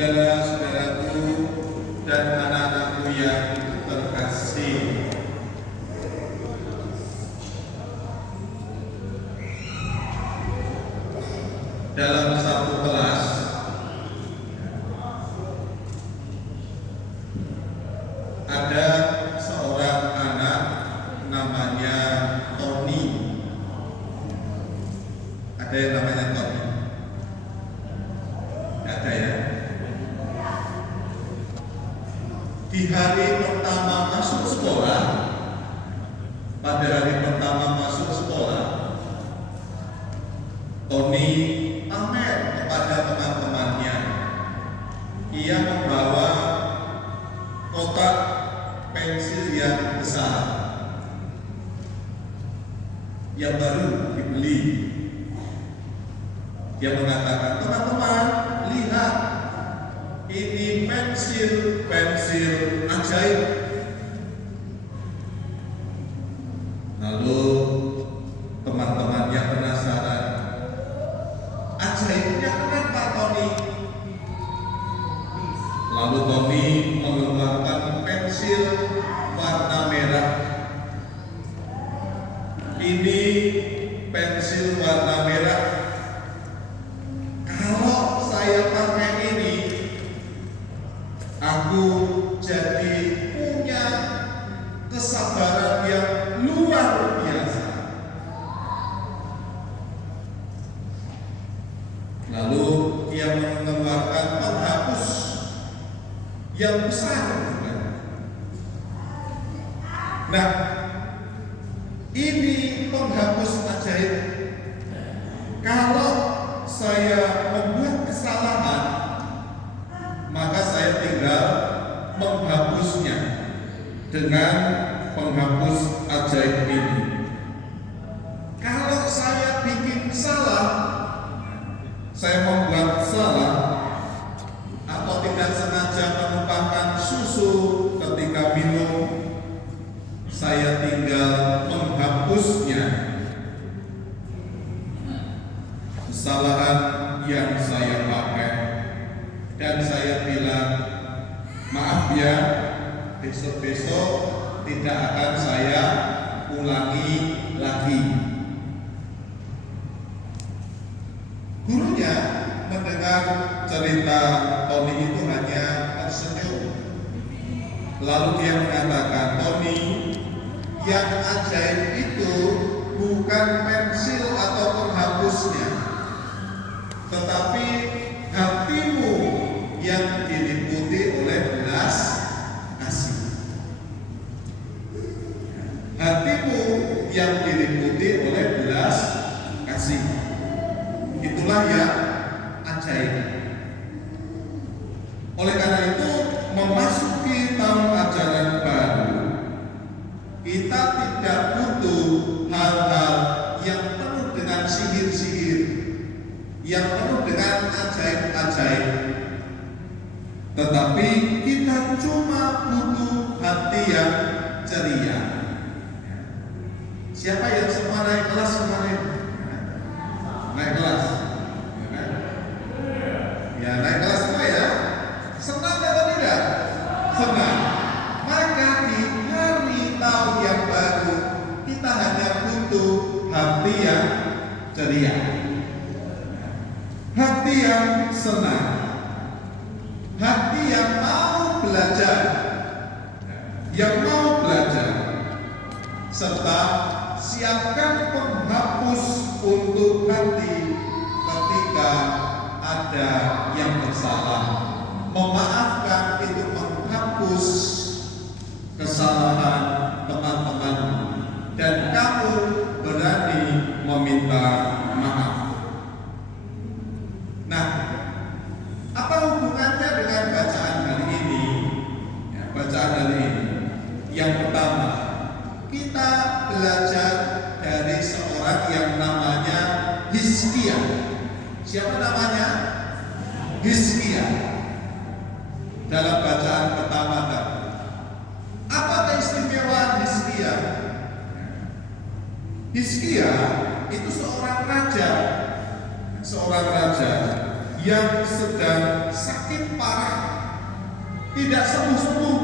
Saudara-saudaraku dan anak-anakku yang terkasih, dalam satu kelas ada seorang anak namanya Tony. Ada yang namanya Tony? Ada ya? Di hari pertama masuk sekolah, pada hari pertama masuk sekolah, Tony pamer kepada teman-temannya. Ia membawa kotak pensil yang besar yang baru dibeli. Dia mengatakan, teman-teman, lihat, ini pensil ajaib. Lalu teman-temannya penasaran, ajaibnya kenapa Tony? Lalu Tony mengeluarkan pensil warna merah. Ini pensil warna merah. Kalau saya pakai ini, aku jadi punya kesabaran yang luar biasa. Lalu dia mengeluarkan penghapus yang besar. Nah, ini penghapus ajaib. Kalau saya membuat kesalahan, maka saya tinggal menghapusnya dengan penghapus ajaib ini. Kalau saya bikin salah, saya membuat salah atau tidak sengaja menumpahkan susu ketika minum, saya tinggal menghapusnya. Kesalahan yang saya pakai, dan saya bilang, maaf ya, besok-besok tidak akan saya ulangi lagi. Gurunya mendengar cerita Tony itu hanya tersenyum. Lalu dia mengatakan, Tony, yang ajaib itu bukan pensil atau penghapusnya, tetapi hatimu yang diliputi oleh belas kasih. Hatimu yang diliputi oleh belas kasih. Itulah yang ajaib. Oleh karena itu, memasuki tahun ajaran baru, kita tidak butuh hal-hal yang penuh dengan sihir-sihir, yang penuh dengan ajaib-ajaib, tetapi kita cuma butuh hati yang ceria. Siapa yang semua naik kelas kemarin? Naik kelas, ya naik kelas semua ya. Senang atau tidak? Senang. Maka di hari tahun yang baru, kita hanya butuh hati yang ceria, hati yang senang, hati yang mau belajar, serta siapkan penghapus untuk hati ketika ada yang bersalah. Memaafkan itu menghapus kesalahan teman-teman, dan kamu berani meminta maaf. Nah, apa hubungannya dengan bacaan hari ini? Ya, bacaan hari ini, yang pertama, kita belajar dari seorang yang namanya Hizkia. Siapa namanya? Hizkia. Dalam bacaan pertama tadi, apa keistimewaan Hizkia? Hizkia itu seorang raja yang sedang sakit parah, tidak sembuh-sembuh.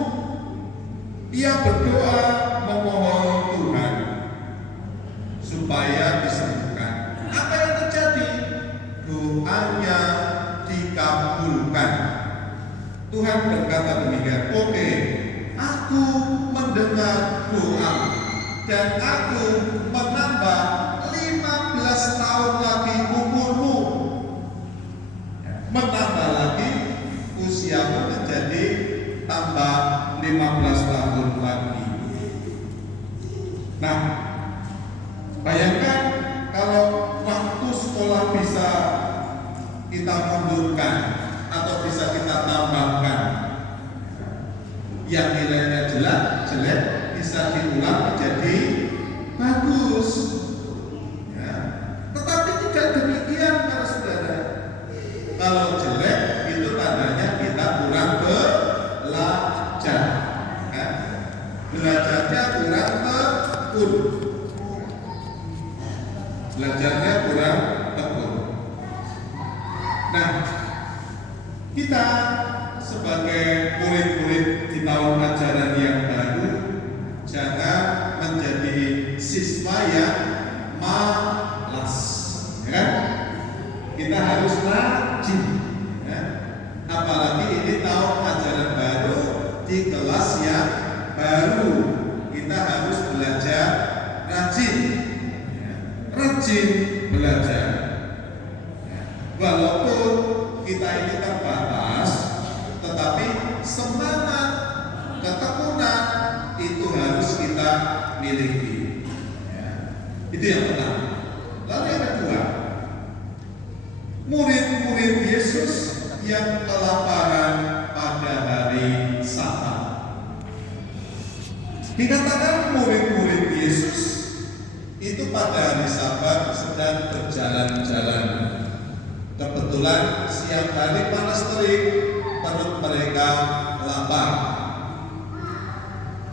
Ia berdoa memohon Tuhan supaya disembuhkan. Apa yang terjadi? Doanya dikabulkan. Tuhan berkata demikian, oke, aku mendengar doa dan aku menambah 15 tahun lagi umurmu. Menambah lagi usiamu menjadi tambah 15 tahun lagi. Nah, bayangkan kalau waktu sekolah bisa kita mundurkan atau bisa kita tambahkan, yang nilainya jelek bisa diulang menjadi bagus. Ya. Tetapi tidak demikian para saudara. Kalau jelek itu tandanya kita kurang belajar. Ya. Belajarnya kurang tekun. Belajarnya kurang tekun. Nah, kita sebagai murid-murid di tahun ajaran yang baru jangan menjadi siswa yang malas, ya kan? Kita harus rajin, ya. Apalagi ini tahun ajaran baru di kelas yang baru, kita harus belajar rajin, ya. Rajin belajar, ya. Walaupun kita ini terbatas, tetapi semangat ketekunan itu harus kita miliki. Ya. Itu yang pertama. Lalu yang kedua, murid-murid Yesus yang kelaparan pada hari Sabat. Dikatakan murid-murid Yesus itu pada hari Sabat sedang berjalan-jalan. Kebetulan siang hari panas terik, perut mereka lapar.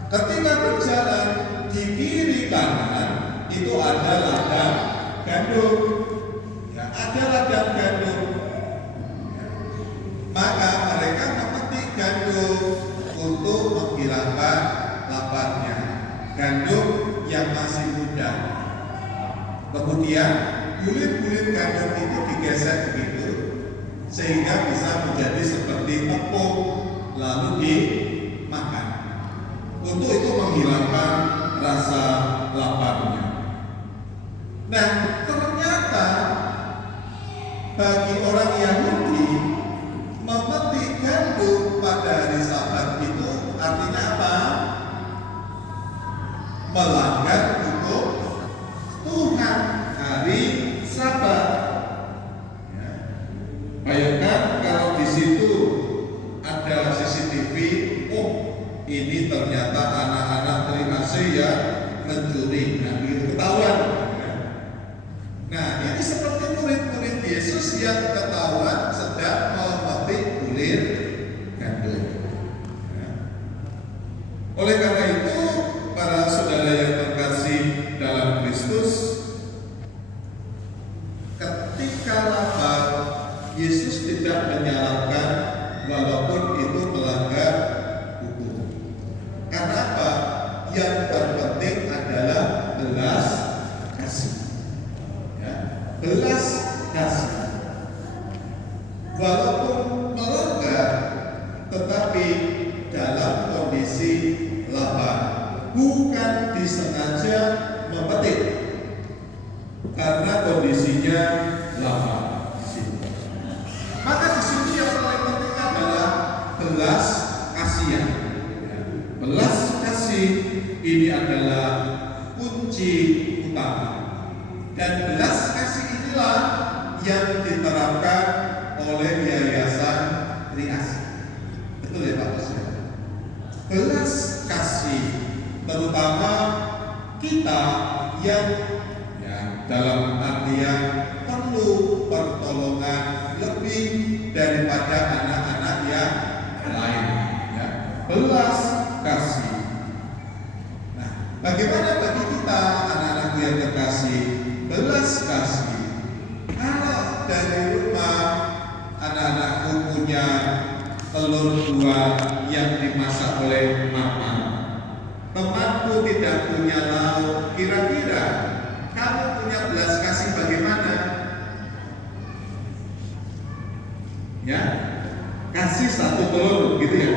Ketika berjalan di kiri kanan itu ada ladang gandum, ya, ada ladang gandum. Maka mereka memetik gandum untuk menghilangkan laparnya. Gandum yang masih muda. Kemudian kulit-kulit gandum itu digesek begitu sehingga bisa menjadi seperti tepung lalu dimakan. Untuk itu menghilangkan rasa laparnya. Nah, ternyata bagi orang Yahudi memetik gandum pada hari Sabat itu artinya apa? Melanggar hukum Tuhan hari Sabat. Ya. Bayangkan kalau di situ ada CCTV, oh ini ternyata anak-anak terikasih yang mencuri, nah itu ketahuan. Ya. Nah ini seperti murid-murid Yesus yang ketahuan sedang memetik kulit gandum. Ya. Oleh karena itu, para saudara yang terkasih dalam Kristus, ketika lapar, Yesus tidak menyalahkan walaupun itu melanggar hukum. Karena apa? Yang terpenting adalah belas kasih. Ya, belas kasih. Walaupun melanggar, tetapi dalam kondisi lapar, bukan disengaja memetik, karena kondisinya lapar. Maka di sini yang paling penting adalah belas kasihan. Belas kasih ini adalah kunci utama, dan belas kasih inilah yang diterapkan oleh Yayasan Triasi. Betul ya Pak Presiden? Belas kasih, terutama kita yang dalam artian perlu pertolongan lebih daripada anak-anak yang lain. Ya. Belas kasih. Nah, bagaimana bagi kita anak-anak yang terkasih? Belas kasih. Kalau dari rumah anak-anakku punya telur 2 yang dimasak oleh mama. Temanku tidak punya lauk, kira-kira kamu punya belas kasih bagaimana? Ya, kasih 1 telur gitu ya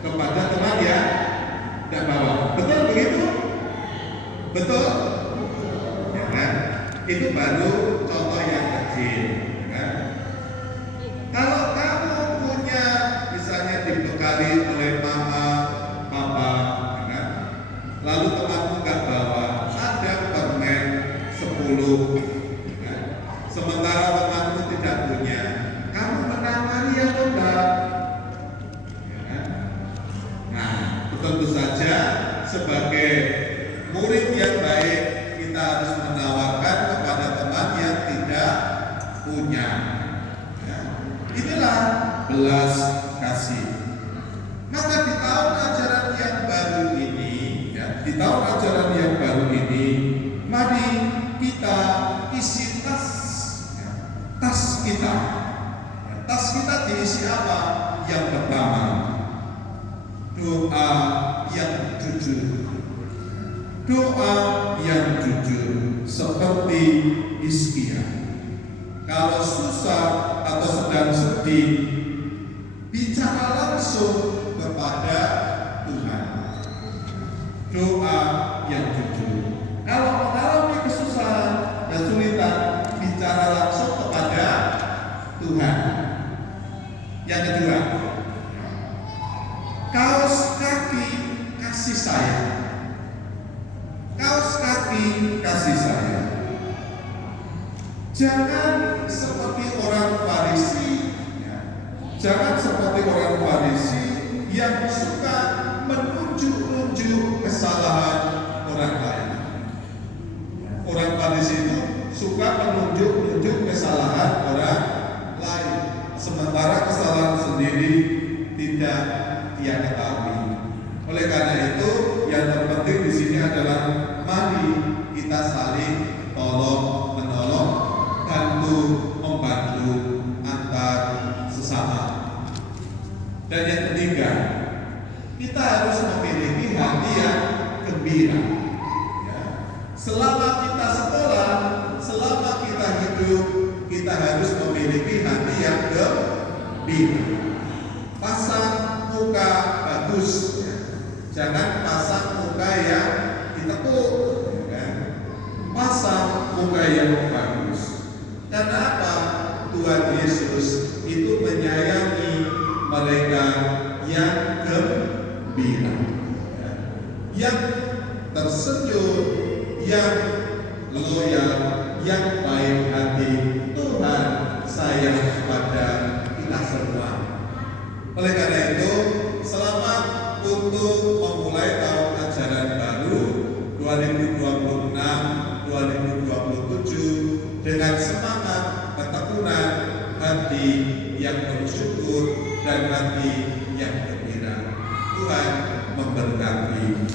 kepada teman yang tidak bawa. Betul begitu? Betul? Ya kan? Itu baru contoh yang kecil. Ya kan? Kalau kamu punya misalnya dibekali oleh mama, papa, ya kan? Lalu temanmu nggak bawa, ada permen 10, ya kan? Sementara temanmu tidak punya, kamu menawari atau enggak? Ya kan? Nah, tentu saja sebagai murid yang baik kita harus menawarkan kepada teman yang tidak punya. Ya. Inilah belas kasih. Maka di tahun ajaran yang baru ini, ya, di tahun ajaran yang baru ini, mari kita isi tas, ya, tas kita. Ya, tas kita diisi apa? Yang pertama, doa yang jujur. Doa yang jujur seperti Hizkia. Kalau susah atau sedang sedih, bicara langsung kepada Tuhan. Doa yang jujur. Kalau mengalami kesusahan dan kesulitan, bicara langsung kepada Tuhan. Yang kedua, kaos kaki kasih sayang. Kaos kaki kasih sayang. Jangan seperti orang Farisi, ya. Jangan seperti orang Farisi yang suka menunjuk-nunjuk kesalahan orang lain. Orang Farisi itu suka menunjuk-nunjuk kesalahan orang lain, sementara kesalahan sendiri tidak dia ketahui. Oleh karena itu, yang terpenting di sini adalah mari kita saling tolong menolong, bantu membantu antar sesama. Dan yang ketiga, kita harus memiliki hati yang gembira. Ya. Selama kita sekolah, selama kita hidup, kita harus memiliki hati yang gembira. Pasang muka bagus, ya. Jangan pasang muka yang ditekuk, ya kan? Pasang muka yang bagus. Karena apa? Tuhan Yesus itu menyayangi mereka yang gembira, ya. Yang tersenyum, yang loyal, yang baik hati. Tuhan sayang kepada kita semua. Oleh karena itu, selamat untuk memulai tahun ajaran baru 2026-2027 dengan semangat ketekunan hati yang bersyukur dan hati yang gembira. Tuhan memberkati.